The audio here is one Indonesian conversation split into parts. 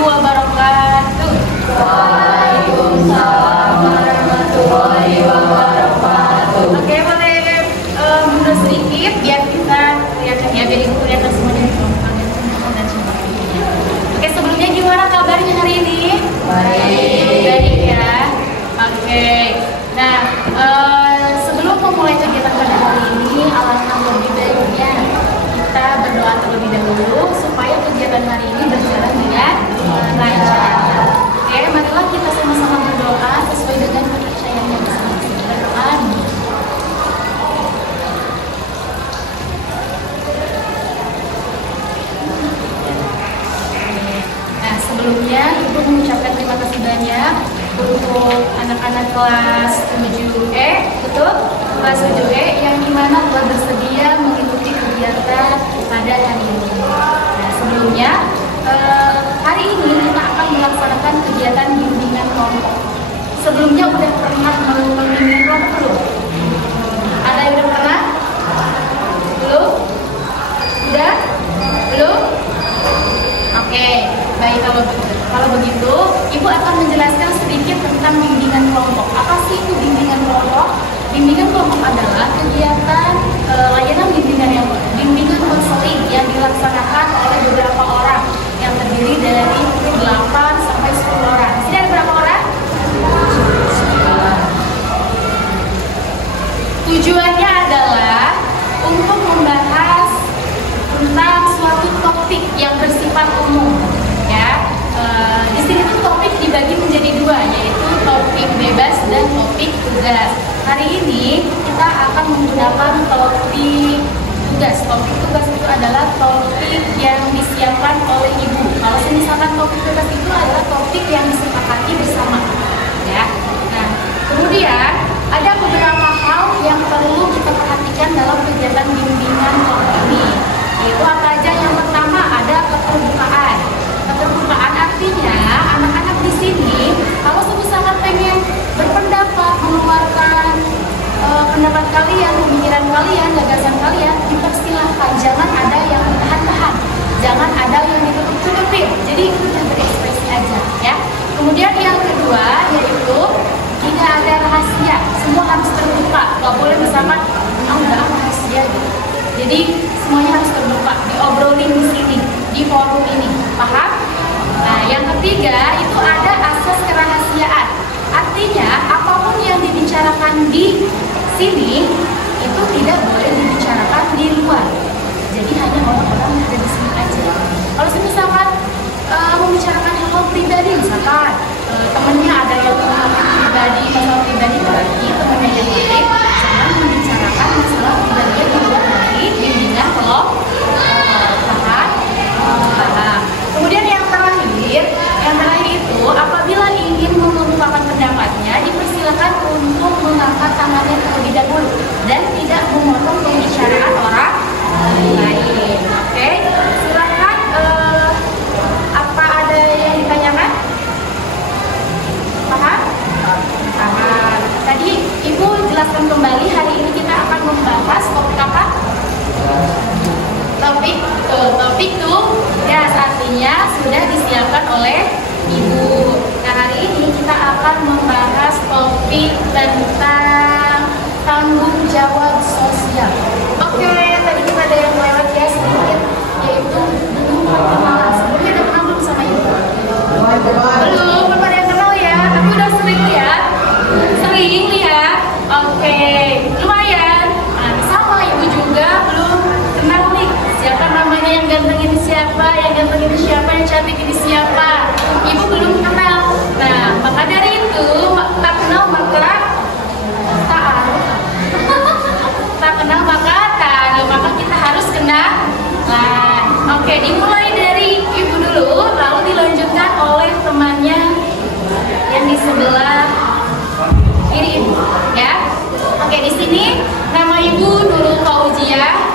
warahmatullahi wabarakatuh. Waalaikumsalam warahmatullahi wabarakatuh. Oke, boleh mundur sedikit biar kita kelihatan ya, biar ibu kelihatan semuanya. Oke, sebelumnya gimana kabarnya hari ini? Baik. Baik ya. Oke. Nah, sebelum memulai kegiatan pada hari ini, alangkah lebih baiknya kita berdoa terlebih dahulu supaya kegiatan hari ini berjalan dengan lancar. Oke, marilah kita sama-sama berdoa sesuai dengan kepercayaan yang masing-masing. Berdoa. Nah, sebelumnya Ibu mengucapkan terima kasih banyak untuk anak-anak kelas 7E, betul? Kelas 7E yang dimana telah bersedia mengikuti kegiatan pada hari ini. Nah, sebelumnya hari ini kita akan melaksanakan kegiatan bimbingan kelompok. Sebelumnya udah pernah membimbing kelompok belum? Ada yang udah pernah? Belum? Udah? Belum? Oke, baik, kalau begitu Ibu akan menjelaskan sedikit tentang bimbingan kelompok. Apa sih itu bimbingan kelompok? Bimbingan kelompok adalah kegiatan layanan bimbingan konseling yang dilaksanakan oleh beberapa orang yang terdiri dari 8 sampai 10 orang. Sini ada berapa orang? Tujuannya adalah untuk membahas tentang suatu topik yang bersifat umum, ya. Di sini tuh topik dibagi menjadi dua, yaitu topik bebas dan topik tugas. Hari ini kita akan menggunakan topik tugas. Topik tugas itu adalah topik yang disiapkan oleh ibu. Kalau misalkan topik tugas itu adalah topik yang disepakati bersama, ya. Nah, kemudian ada beberapa hal yang perlu kita perhatikan dalam kegiatan bimbingan kelompok ini. Yaitu apa aja? Yang pertama ada keterbukaan. Keterbukaan artinya anak-anak di sini kalau misalkan pengen berpendapat, mengeluarkan pendapat kalian, pemikiran kalian, gagasan kalian, dipersilahkan. Jangan ada yang ditahan-tahan, jangan ada yang ditutup-tutupin. Jadi kita berekspresi aja, ya. Kemudian yang kedua yaitu tidak ada rahasia, semua harus terbuka. Gak boleh misalkan enggak rahasia gitu. Jadi semuanya harus terbuka, diobrolin di sini, di forum ini, paham? Nah, yang ketiga itu ada asas kerahasiaan. Artinya apapun yang dibicarakan di sini itu tidak boleh dibicarakan di luar. Jadi hanya orang-orang yang ada di sini aja. Kalau misalkan membicarakan hal pribadi, misalkan temennya ada yang pribadi, masalah pribadi, berarti temennya yang lain jangan membicarakan masalah pribadi di luar dari bimbingan kelompok. Kemudian yang terakhir itu apabila ingin mengungkapkan pendapatnya dipersilakan untuk mengangkat tangannya terlebih dahulu dan tidak memotong pembicaraan orang lain. Oke, silakan. Apa ada yang ditanyakan? Paham? Paham. Tadi Ibu jelaskan kembali, hari ini kita akan membahas topik apa? Topik tugas, artinya sudah disiapkan oleh Ibu. Nah, hari ini kita akan membahas topik tentang tanggung jawab sosial. Oke, tadi kita ada yang lewat ya sedikit, yaitu belum perkenalan. Sebelumnya udah kenal belum sama Ibu? Belum ada yang kenal ya, tapi udah sering lihat. Sering lihat. Oke, lumayan. Nah, sama Ibu juga belum kenal nih. Siapa namanya, yang ganteng ini siapa, yang ganteng ini siapa, yang cantik ini siapa. Ibu belum kenal. Nah, maka dari itu tak kenal maka tak tak kenal maka tak. Maka kita harus kenal. Nah, oke, dimulai dari Ibu dulu, lalu dilanjutkan oleh temannya yang di sebelah kiri Ibu, ya. Oke, di sini nama Ibu Nurul Fauzia.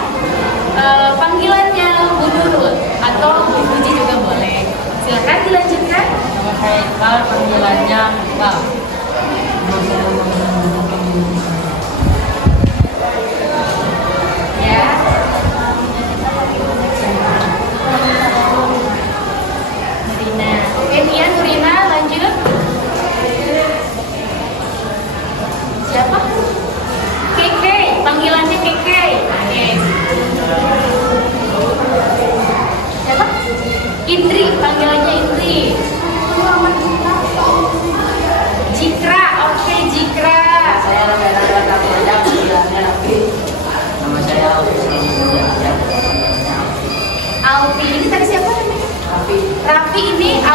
Panggilannya Bu Nurul atau Bu Puji juga boleh. Silakan dilanjutkan. Nama saya Iqbal, panggilannya Iqbal. Ya. Marina.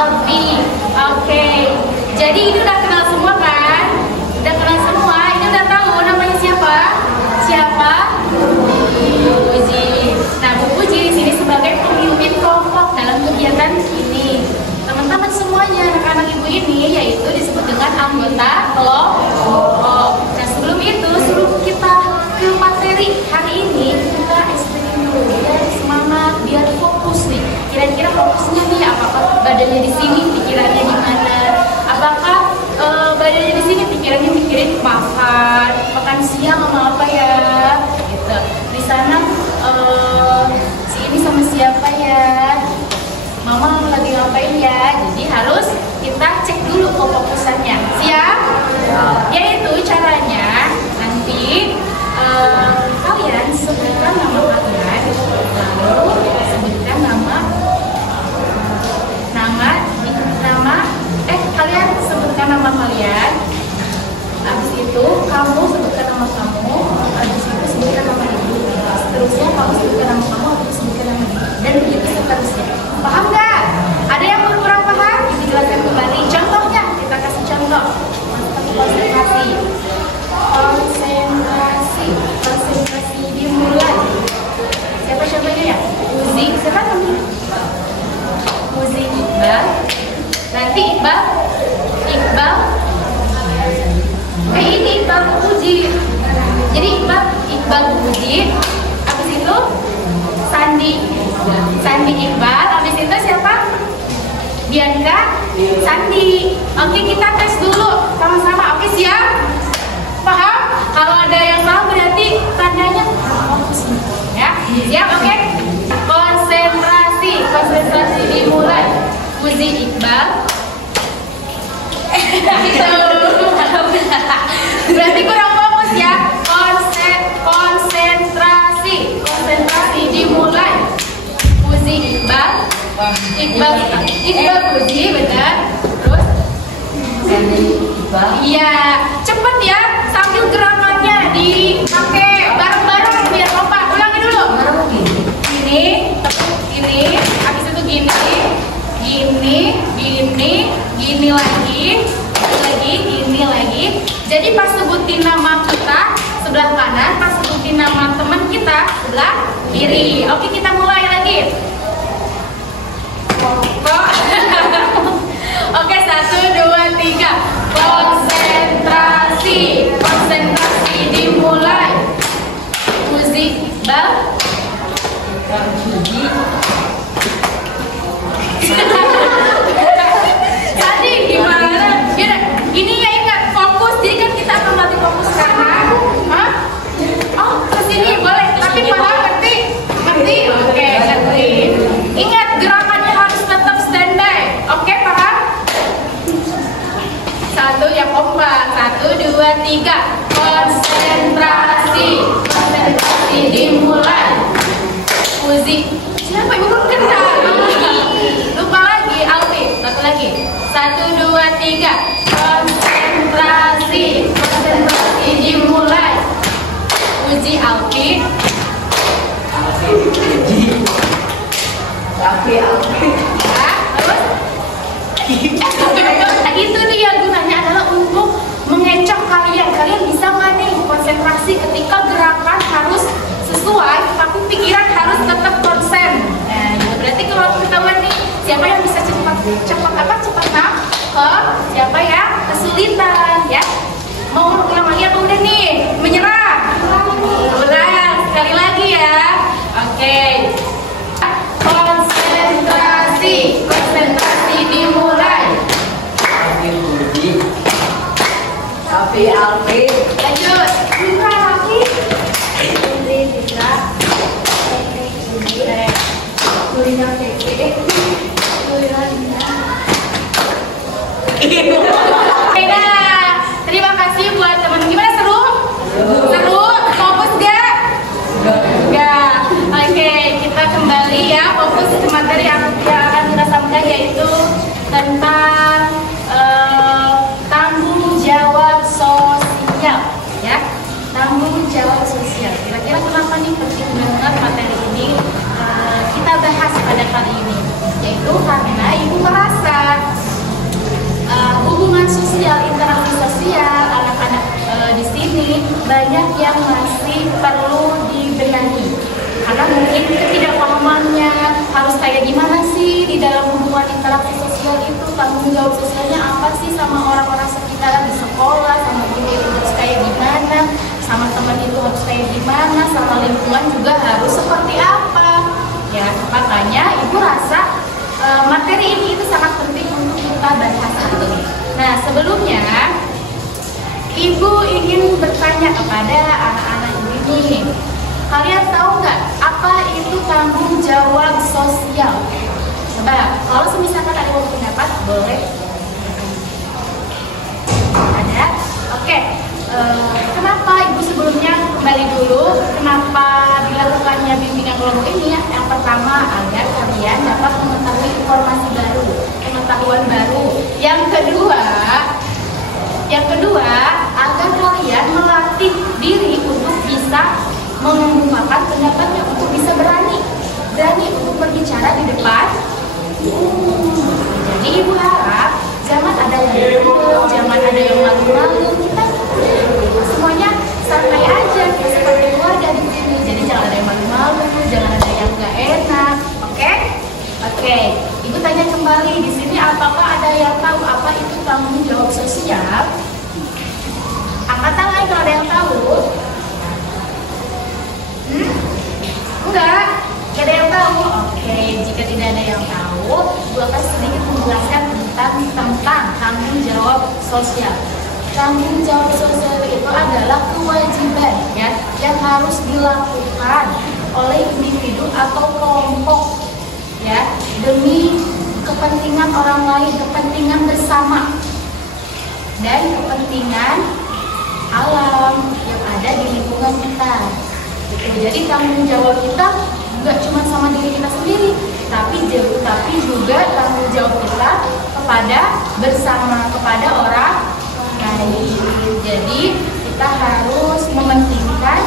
Alfi. Oke. Jadi ini udah kenal semua kan? Udah kenal semua. Ini udah tahu namanya siapa? Siapa? Bu Puji. Nah, Bu Puji di sini sebagai pemimpin kelompok dalam kegiatan ini. Teman-teman semuanya, anak-anak ibu ini yaitu disebut dengan anggota kelompok. Nah, sebelum itu, sebelum kita ke materi hari ini, kita explain dulu biar semangat, biar fokus nih. Kira-kira fokusnya nih, apakah badannya di sini, pikirannya di mana? Apakah badannya di sini, pikirannya mikirin makan siang sama apa ya? Gitu. Di sana si ini sama siapa ya? Mama lagi ngapain ya? Jadi harus kita cek dulu kefokusannya. Siap? Yaitu caranya nanti kalian sebutkan nama kalian, lalu sebutkan kalian sebutkan nama kalian. Habis itu kamu sebutkan nama kamu, habis itu sebutkan nama ibu. Seterusnya kamu sebutkan nama kamu, habis itu sebutkan nama ibu. Dan begitu seterusnya. Paham nggak? Ada yang kurang paham? Dijelaskan kembali. Contohnya, kita kasih contoh. Konsentrasi. Konsentrasi dimulai. Siapa-siapanya ya? Uzi, siapa namanya? Uzi Iqbal. Nanti Iqbal. Ini Iqbal Uji. Jadi Iqbal Uji. Habis itu Sandi Iqbal. Habis itu siapa? Bianca Sandi. Oke, kita tes dulu sama-sama. Oke, siap? Paham? Kalau ada yang salah berarti tandanya fokus ya. Siap? Oke. Konsentrasi dimulai. Uzi Iqbal. Berarti kurang fokus ya. Konsentrasi dimulai. Uzi Iqbal Uzi, benar. Terus iya, cepet ya, sambil gerakannya dipakai bareng-bareng biar kompak. Ulangi dulu. Ini, habis itu gini lagi. Jadi pas sebutin nama kita sebelah kanan, pas sebutin nama teman kita sebelah kiri. Oke, kita mulai lagi. Oke, 1, 2, 3. Konsentrasi dimulai. Uzi Iqbal. Tadi gimana? Ini ya, ingat fokus. Jadi kan kita akan latih fokus kanan. Oh, terus ini boleh. Tapi paham ngerti? Oke, ngerti. Ingat gerakannya harus tetap standby. Oke, paham? 1 yang kompak. 1, 2, 3. Konsentrasi dimulai. Uzi. Siapa ibu belum kenal? Lupa lagi, Alfi. Satu lagi. 1, 2, 3. Konsentrasi dimulai. Uji Alfi. Itu dia gunanya adalah untuk mengecoh kalian. Kalian bisa nggak nih konsentrasi ketika gerakan harus sesuai, tapi pikiran harus tetap konsen. Nah, itu berarti kalau ketahuan nih siapa yang bisa cepat siapa ya kesulitan ya. Mau ulang lagi apa udah nih? Menyerah? Ulang sekali lagi ya. Oke. Konsentrasi dimulai. Alfi. Lanjut. Terima kasih buat teman. Gimana, seru? Fokus gak? Enggak. Oke, kita kembali ya, fokus ke materi yang akan kita sampaikan, yaitu tentang tanggung jawab sosial ya. Tanggung jawab sosial. Kira-kira kenapa nih penting banget materi ini kita bahas pada kali ini? tanggung jawab sosialnya apa sih sama orang-orang sekitar di sekolah, sama guru itu harus kayak gimana, sama teman itu harus kayak gimana, sama lingkungan juga harus seperti apa. Ya, makanya ibu rasa materi ini itu sangat penting untuk kita bahas. Nah, sebelumnya ibu ingin bertanya kepada anak-anak ini, kalian tahu nggak apa itu tanggung jawab sosial? Coba, kalau misalkan ada yang pendapat, boleh. Ada? Oke. Kenapa ibu sebelumnya kembali dulu? Kenapa dilakukannya bimbingan kelompok ini? Yang pertama, agar kalian dapat mengetahui informasi baru, pengetahuan baru. Yang kedua, agar kalian melatih diri untuk bisa mengungkapkan pendapatnya, untuk bisa berani untuk berbicara di depan. Jadi ibu harap jangan ada yang malu, jangan ada yang malu-malu. Kita semuanya santai aja seperti keluarga di sini. Jadi jangan ada yang malu-malu, jangan ada yang nggak enak. Oke. Ibu tanya kembali di sini, apakah ada yang tahu apa itu tanggung jawab sosial? Angkat tangan kalau ada yang tahu. Enggak ada yang tahu. Oke, jika tidak ada yang tahu, ibu akan sedikit menjelaskan tentang tanggung jawab sosial. Tanggung jawab sosial itu adalah kewajiban ya yang harus dilakukan oleh individu atau kelompok ya demi kepentingan orang lain, kepentingan bersama dan kepentingan alam yang ada di lingkungan kita. Jadi tanggung jawab kita nggak cuma sama diri kita sendiri, tapi juga tanggung jawab kita kepada bersama, kepada orang lain. Jadi kita harus mementingkan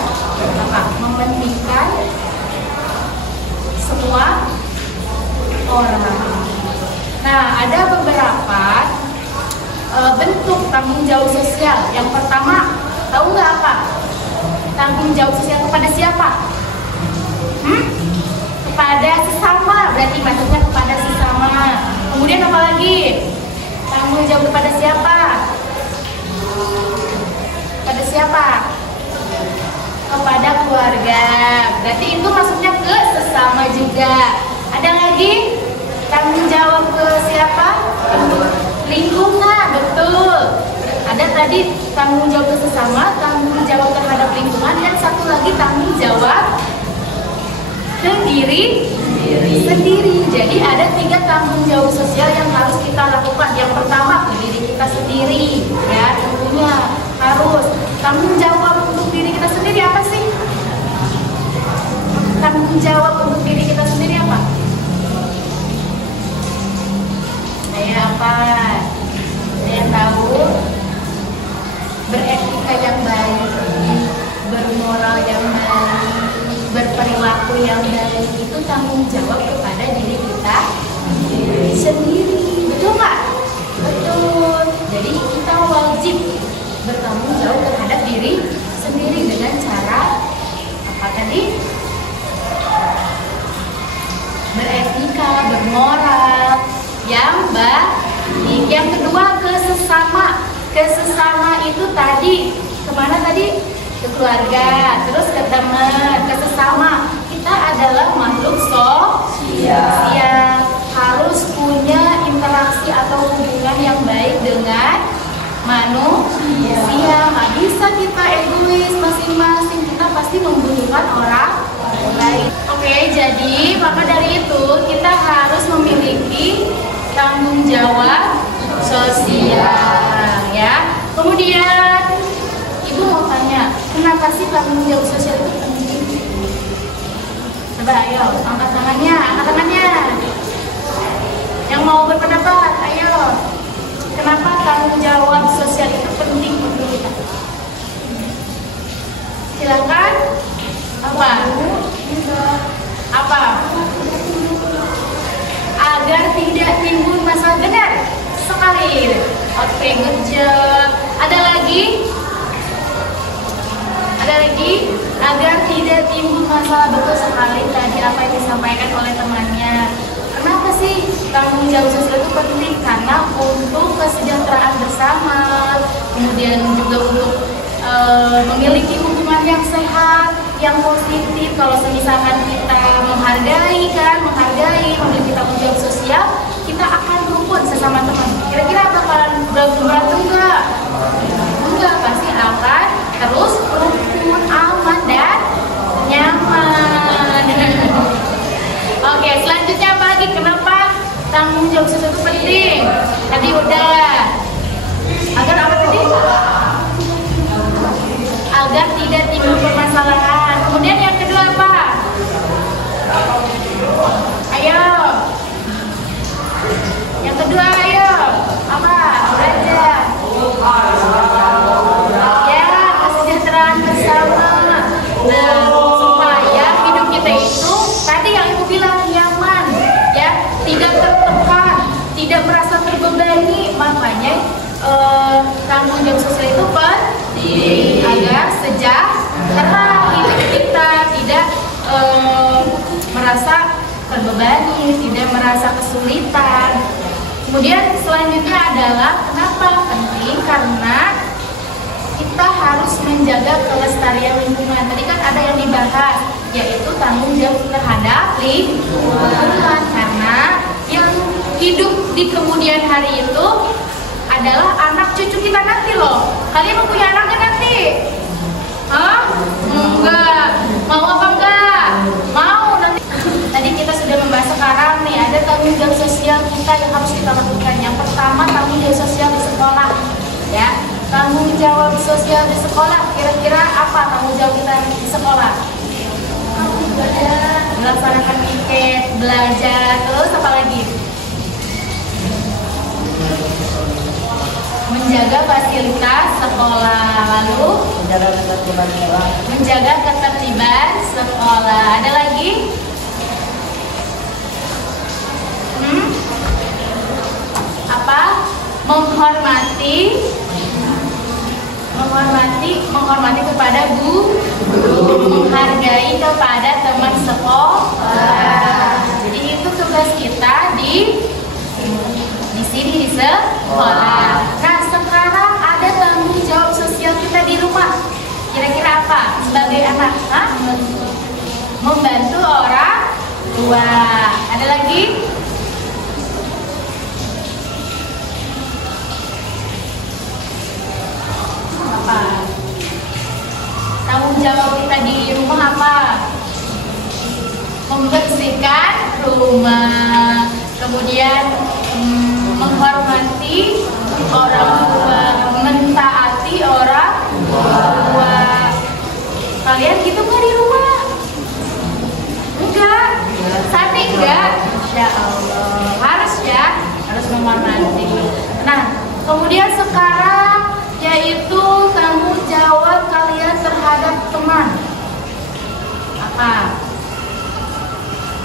semua orang. Nah, ada beberapa bentuk tanggung jawab sosial. Yang pertama, tahu nggak apa? Tanggung jawab sosial kepada siapa? Kepada sesama, berarti maksudnya kepada sesama. Kemudian apa lagi? Tanggung jawab kepada siapa? Kepada siapa? Kepada keluarga. Berarti itu maksudnya ke sesama juga. Ada lagi? Tanggung jawab ke siapa? Lingkungan, betul. Ada tadi tanggung jawab ke sesama, tanggung jawab terhadap lingkungan, dan satu lagi tanggung jawab ke diri sendiri. Jadi ada 3 tanggung jawab sosial yang harus kita lakukan. Yang pertama ke diri kita sendiri, ya tentunya harus. Tanggung jawab untuk diri kita sendiri apa sih? Tanggung jawab untuk diri kita sendiri apa? Saya apa? Saya tahu. Beretika yang baik, bermoral yang baik, berperilaku yang baik, itu tanggung jawab kepada diri kita sendiri. Betul nggak? Betul. Jadi kita wajib bertanggung jawab terhadap diri sendiri dengan cara apa tadi? Beretika, bermoral yang baik. Yang kedua, ke sesama. Ke sesama itu tadi kemana tadi? Ke keluarga, terus ke teman, ke sesama. Kita adalah makhluk sosial, harus punya interaksi atau hubungan yang baik dengan manusia. Nggak bisa kita egois masing-masing, kita pasti membutuhkan orang lain. Oke, jadi maka dari itu kita harus memiliki tanggung jawab sosial, ya. Kemudian ibu mau tanya, kenapa sih tanggung jawab sosial itu penting? Coba, ayo, angkat tangannya. Yang mau berpendapat, ayo. Kenapa tanggung jawab sosial itu penting untuk kita? Silakan. Apa? Agar tidak timbul masalah. Benar sekali. Oke, good job. Ada lagi? Agar tidak timbul masalah. Betul sekali tadi apa yang disampaikan oleh temannya. Kenapa sih tanggung jawab sosial itu penting karena untuk kesejahteraan bersama, kemudian juga untuk memiliki hubungan yang sehat, yang positif. Kalau misalkan kita menghargai, memiliki tanggung jawab sosial, kita akan rukun sesama teman. Kira-kira bakalan berantem enggak? Enggak, pasti akan terus rukun, aman dan nyaman. Oke, selanjutnya apa lagi? Kenapa tanggung jawab sosial itu penting? Tadi udah. Agar apa tadi? Agar tidak timbul permasalahan. Kemudian yang kedua apa? Ayo. Yang kedua ayo. Apa? Belajar. Ya, kesejahteraan bersama. Nah, supaya hidup kita itu tadi yang ibu bilang nyaman, ya, tidak tertekan, tidak merasa terbebani. Makanya tanggung jawab sosial itu penting agar sejahtera hidup kita, tidak merasa terbebani, tidak merasa kesulitan. Kemudian selanjutnya adalah kenapa penting? Karena kita harus menjaga kelestarian lingkungan. Tadi kan ada yang dibahas, yaitu tanggung jawab terhadap lingkungan. Karena yang hidup di kemudian hari itu adalah anak cucu kita nanti loh. Kalian mau punya anaknya nanti? Hah? Enggak. Mau apa enggak? Mau nanti. Tadi kita sudah membahas sekarang nih, ada tanggung jawab sosial kita yang harus kita lakukan. Yang pertama, tanggung jawab sosial di sekolah. Ya, tanggung jawab sosial di sekolah. Kira-kira apa tanggung jawab kita di sekolah? Melaksanakan piket, belajar, terus apa lagi? Menjaga fasilitas sekolah, lalu menjaga ketertiban sekolah. Ada lagi? Apa? Menghormati kepada guru, menghargai kepada teman sekolah. Jadi itu tugas kita di sini di sekolah. Nah, sekarang ada tanggung jawab sosial kita di rumah. Kira-kira apa sebagai anak? Hah? Membantu orang tua. Ada lagi? Apa? Tanggung jawab kita di rumah apa? Membersihkan rumah. Kemudian menghormati orang tua, mentaati orang tua. Kalian gitu nggak di rumah? Enggak? Sani enggak? Insya Allah harus ya, harus menghormati. Nah, kemudian sekarang yaitu tanggung jawab kalian terhadap teman. Apa?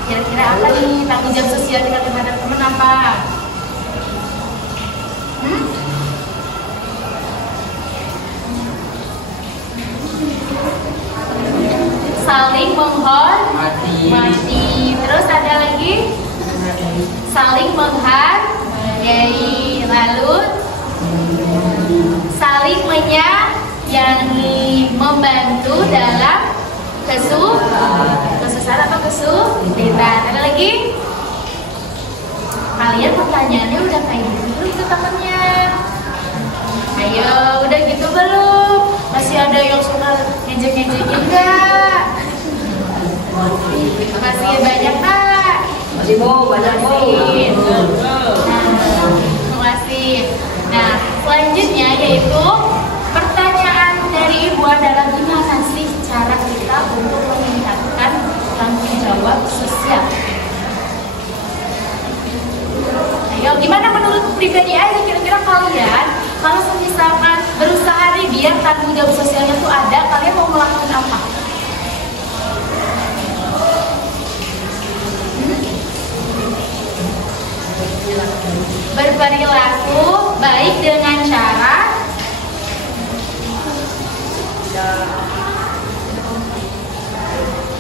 Kira-kira apa nih tanggung jawab sosial kita terhadap teman apa? Saling menghormati. Terus ada lagi? Saling menghargai. Lalu saling menyayangi, membantu dalam kesusahan atau kesulitan. Ada lagi? Kalian pertanyaannya udah kayak gitu belum ke temennya? Ayo, udah gitu belum? Masih ada yang suka ngejek-ngejekin enggak? Masih banyak kak? Masih mau banyak mau. Makasih. Nah, selanjutnya yaitu pertanyaan dari Ibu adalah gimana sih cara kita untuk meningkatkan tanggung jawab sosial? Ayo, gimana menurut pribadi aja kira-kira kalian kalau misalkan berusaha nih biar tanggung jawab sosialnya tuh ada, kalian mau melakukan apa? Berperilaku baik dengan cara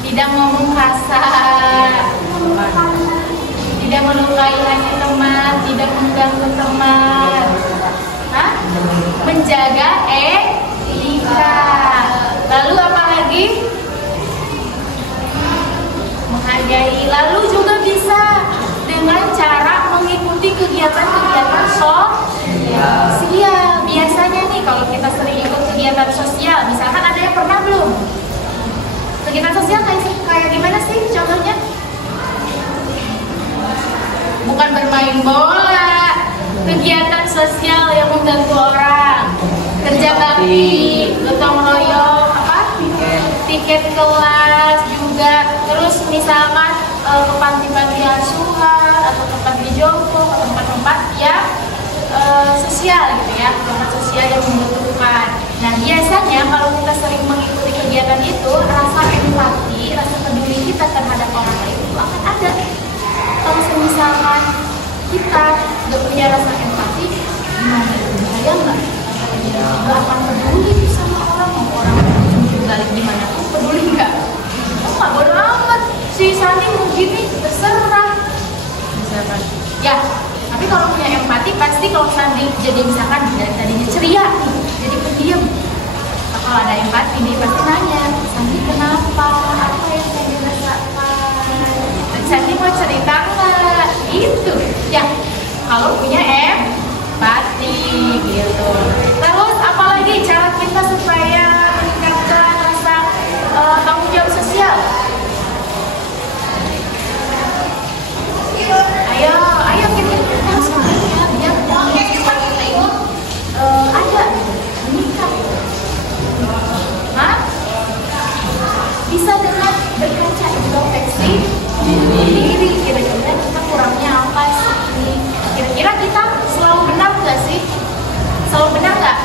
tidak ngomong kasar, tidak melukai hati teman. menjaga etika. Lalu apa lagi? Menghargai. Lalu juga bisa dengan cara mengikuti kegiatan-kegiatan sosial. Biasanya nih kalau kita sering ikut kegiatan sosial, misalkan ada yang pernah belum? Kegiatan sosial kayak gimana sih contohnya? Bukan bermain bola, kegiatan sosial yang membantu orang, kerja bakti, gotong royong, tiket kelas juga, terus misalkan ke panti-panti asuhan atau ke panti jompo, ke tempat-tempat yang sosial gitu ya, tempat sosial yang membutuhkan. Nah biasanya kalau kita sering mengikuti kegiatan itu, rasa empati, rasa peduli kita terhadap orang lain itu akan ada. Kalau misalkan kita nggak punya rasa empati, gimana? Saya nggak akan peduli sama orang, mau orang balik gimana tuh peduli nggak? Oh nggak bodo amat, si Sandi mau gini terserah. Misalkan, ya. Tapi kalau punya empati pasti kalau Sandi jadi misalkan dari tadinya ceria, jadi pendiam. Kalau ada empati nih pasti nanya, Sandi kenapa? Apa yang saya dirasakan? Dan Sandi mau cerita nggak? Itu ya. Kalau punya empati gitu. Terus apalagi cara kita supaya meningkatkan rasa tanggung jawab sosial? Ayo kita semuanya biar kita ini ada meningkat. Bisa dengan berkaca introspeksi diri, kira-kira kita kurangnya apa sih? Kira-kira kita selalu benar nggak sih? Selalu benar nggak?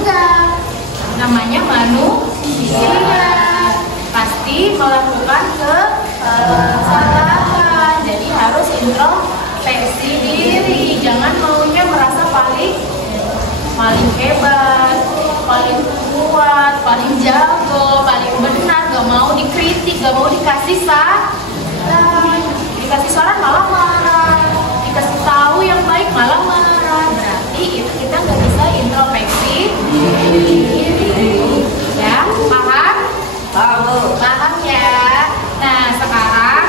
Enggak. Namanya manusia, pasti melakukan kesalahan. Jadi harus introspeksi diri. Jangan maunya merasa paling hebat, paling kuat, paling jago, paling benar. Gak mau dikritik, gak mau dikasih saran. Dikasih saran malah marah, dikasih tahu yang baik malah marah. Berarti itu kita nggak bisa introspeksi diri. Ya, paham? Paham ya. Nah sekarang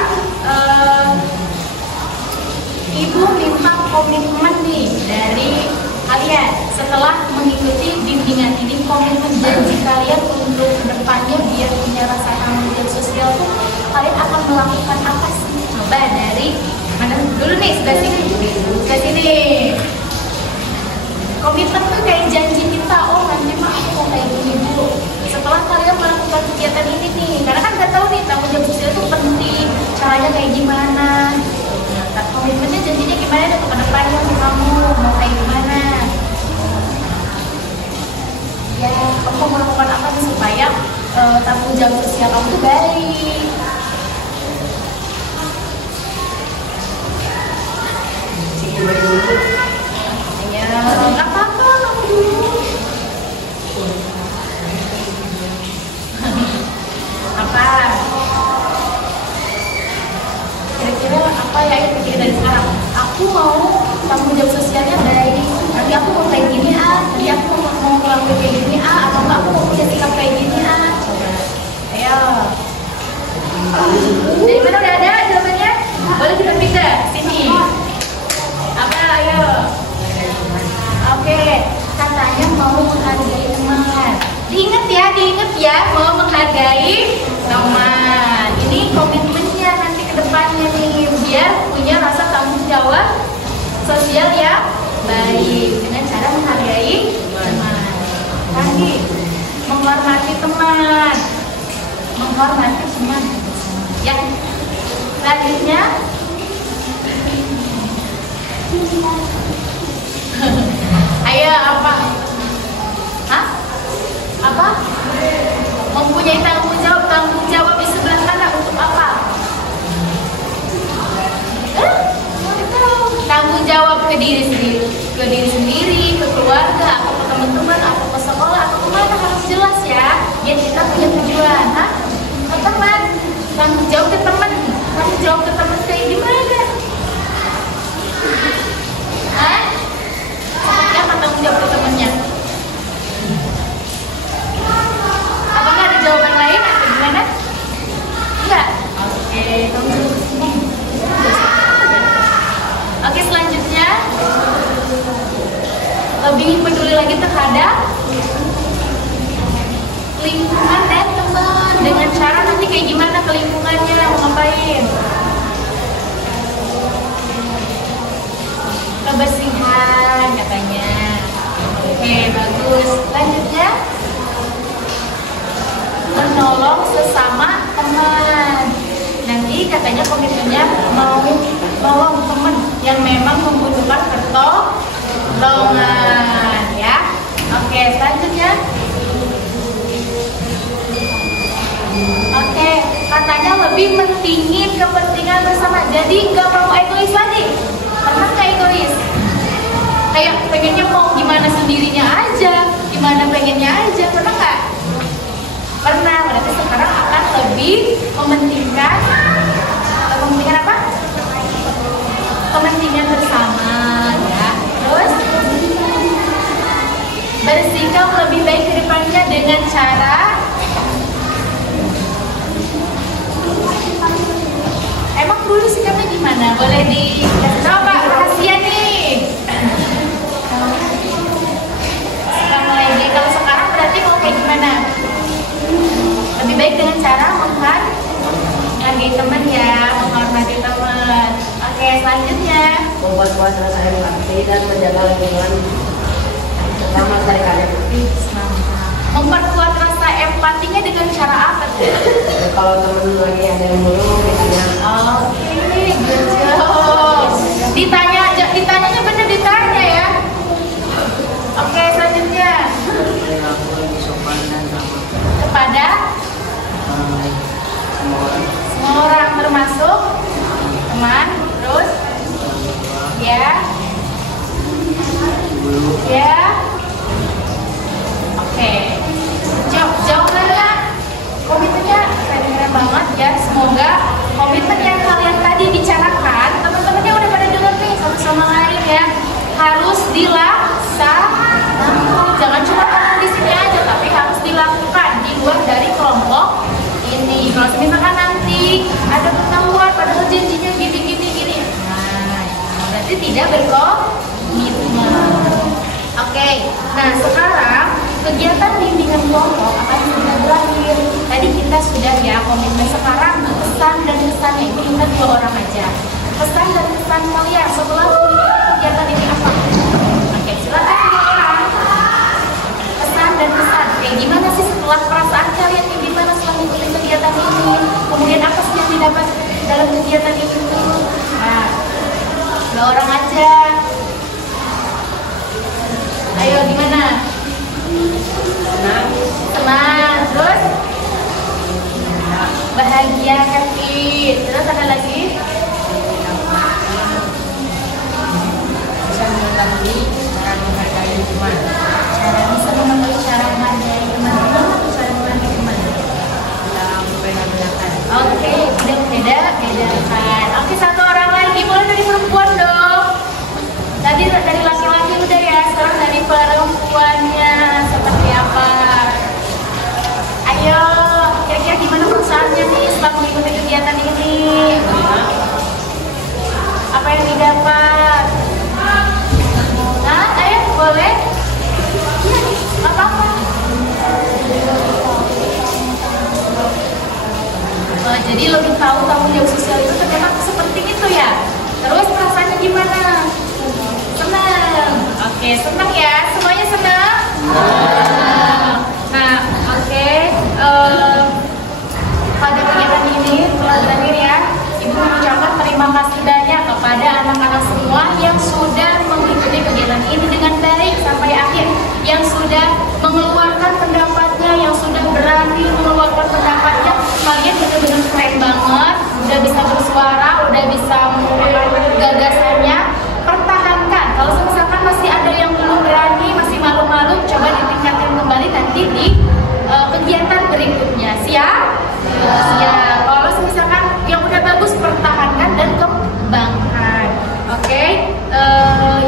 Ibu minta komitmen nih dari kalian setelah mengikuti bimbingan ini, komitmen janji kalian untuk kedepannya biar punya rasa tanggung jawab sosial tuh kalian akan melakukan apa sih? Coba dari mana dulu nih, sebelah sini. Komitmen tuh kayak janji kita, oh nanti mah aku mau kayak gini Bu. Setelah kalian melakukan kegiatan ini nih, karena kan nggak tahu nih tanggung jawab sosial itu penting, caranya kayak gimana. Nah, komitmennya janjinya gimana deh ke depannya, kamu mau kayak gimana? Ya, kamu melakukan apa nih supaya tanggung jawab sosial kamu tuh baik. Ya, nggak apa-apa, kamu dulu. Apa? Kira-kira apa ya yang pikir dari sekarang? Aku mau tanggung jawab sosialnya baik. Nanti aku mau kayak gini nanti aku mau ngelakuin kayak gini atau enggak aku mau punya sikap kayak gini Coba. Ayo. Dari mana udah ada jawabannya? Boleh kita pindah sini. Apa? Ayo. Oke. Katanya mau menghargai teman. Diingat ya, mau menghargai teman. Ini komitmennya nanti ke depannya nih, biar punya rasa tanggung jawab sosial yang baik dengan cara menghargai teman. Tadi menghormati teman, ya. Selanjutnya, ayo apa? Apa? Mempunyai tanggung jawab di sebelah kanan untuk apa? Tanggung jawab ke diri sendiri, ke keluarga, atau ke teman-teman, atau ke sekolah, atau kemana, harus jelas ya. Biar kita punya tujuan. Ke teman, tanggung jawab ke teman kayak gimana? Seperti apa tanggung jawab ke temannya? lebih peduli lagi terhadap lingkungan dan teman. Dengan cara nanti kayak gimana ke lingkungannya, mau ngapain? Kebersihan katanya. Oke, bagus. Lanjutnya, menolong sesama teman. Nanti katanya komitmennya mau nolong teman yang memang membutuhkan pertolongan, ya. Oke, selanjutnya. Oke, katanya lebih mentingin kepentingan bersama. Jadi nggak mau egois lagi. Pernah nggak egois? Kayak pengennya mau gimana sendirinya aja, gimana pengennya aja. Pernah nggak? Pernah. Berarti sekarang akan lebih mementingkan apa? Kepentingan bersama, ya. Terus bersikap lebih baik ke depannya dengan cara emang dulu sikapnya gimana? Boleh dikasih tahu Pak, rahasia nih. Assalamualaikum. Kalau sekarang berarti mau kayak gimana? Lebih baik dengan cara menghargai teman, ya, menghormati teman. Oke, selanjutnya Membuat rasa empati dan menjaga lingkungan bersama saling bersih. memperkuat rasa empatinya dengan cara apa tuh? Kalau teman lagi ada yang mulu, misalnya Oke, good job. Ditanyanya bener ditanya, ya. Oke, selanjutnya kepada semua orang termasuk teman, terus ya, oke. Jauh mana komitmennya keren banget, ya. Semoga komitmen yang kalian tadi bicarakan teman-temannya udah pada dengar nih satu sama lain, ya. Harus dilaksanakan. Jangan cuma ngomong di sini aja, tapi harus dilakukan di luar dari kelompok ini. Kalau misalkan nanti ada ketahuan padahal janjinya gini. Nah, berarti tidak berkomitmen. Oke, nah sekarang kegiatan bimbingan kelompok akan sudah berakhir. Tadi kita sudah, ya, komitmen. Sekarang pesan dan kesannya itu kita 2 orang aja. Pesan dan kesan kalian setelah kegiatan ini apa? Oke, silakan 2 orang. Pesan dan kesan. Kayak gimana sih setelah perasaan kalian? Kayak gimana setelah mengikuti kegiatan ini? Kemudian apa sih yang didapat dalam kegiatan itu? Nah, 2 orang aja. Ayo, gimana? Senang. Terus bahagia, happy. Terus ada lagi? bisa mengetahui cara menghargai teman. Bisa mengetahui cara menghargai teman. Cara menghargai teman Dalam beda-bedakan. Oke, beda-bedakan. Oke, 1 orang lagi. Boleh dari perempuan dong. Tadi dari laki-laki udah, ya. Sekarang dari perempuannya seperti apa? Ayo, kira-kira gimana perasaannya nih setelah mengikuti kegiatan ini? Apa yang didapat? Nah, ayo, boleh? Gak apa-apa. Jadi lebih tahu tanggung jawab sosial itu ternyata seperti itu, ya. Terus perasaannya gimana? Senang. Oke, senang, ya. Semuanya senang? Nah, oke. Pada kegiatan ini telah berakhir, ya. Ibu mengucapkan terima kasih banyak kepada anak-anak semua yang sudah mengikuti kegiatan ini dengan baik sampai akhir, yang sudah mengeluarkan pendapatnya, yang sudah berani mengeluarkan pendapatnya. Kalian benar-benar keren banget, udah bisa bersuara, udah bisa mengeluarkan gagasannya. Pertahankan. Kalau misalkan masih ada yang belum berani, masih malu-malu, coba ditingkatkan kembali nanti di kegiatan berikutnya. Siap? Siap. Kalau misalkan yang udah bagus, pertahankan dan kembangkan. Oke,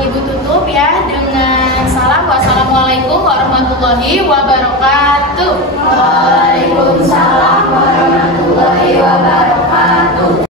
Ibu tutup, ya, dengan salam. Wassalamualaikum warahmatullahi wabarakatuh. Waalaikumsalam.